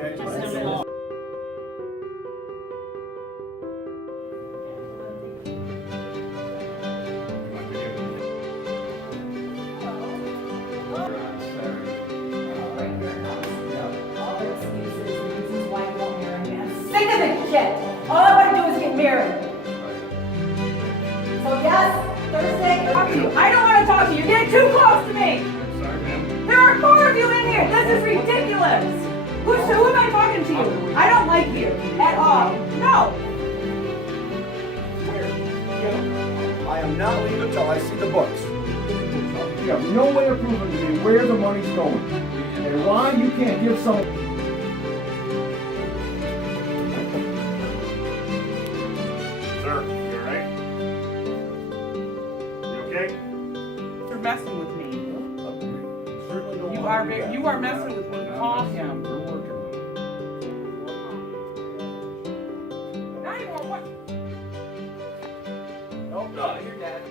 Congratulations. Sick of this shit. All I want to do is get married. So yes, Thursday, talk to you. I don't want to talk to you. You're getting too close to me. Sorry, ma'am. There are 4 of you in here. This is ridiculous. Who am I talking to you? I don't like you at all. No. I am not leaving until I see the books. You have no way of proving to me where the money's going. And why you can't give some... Sir, you alright? You okay? You're messing with me. Certainly don't You want are to do that. you are messing with me. Call him. We're working with it. Now you want what? No, you're dead.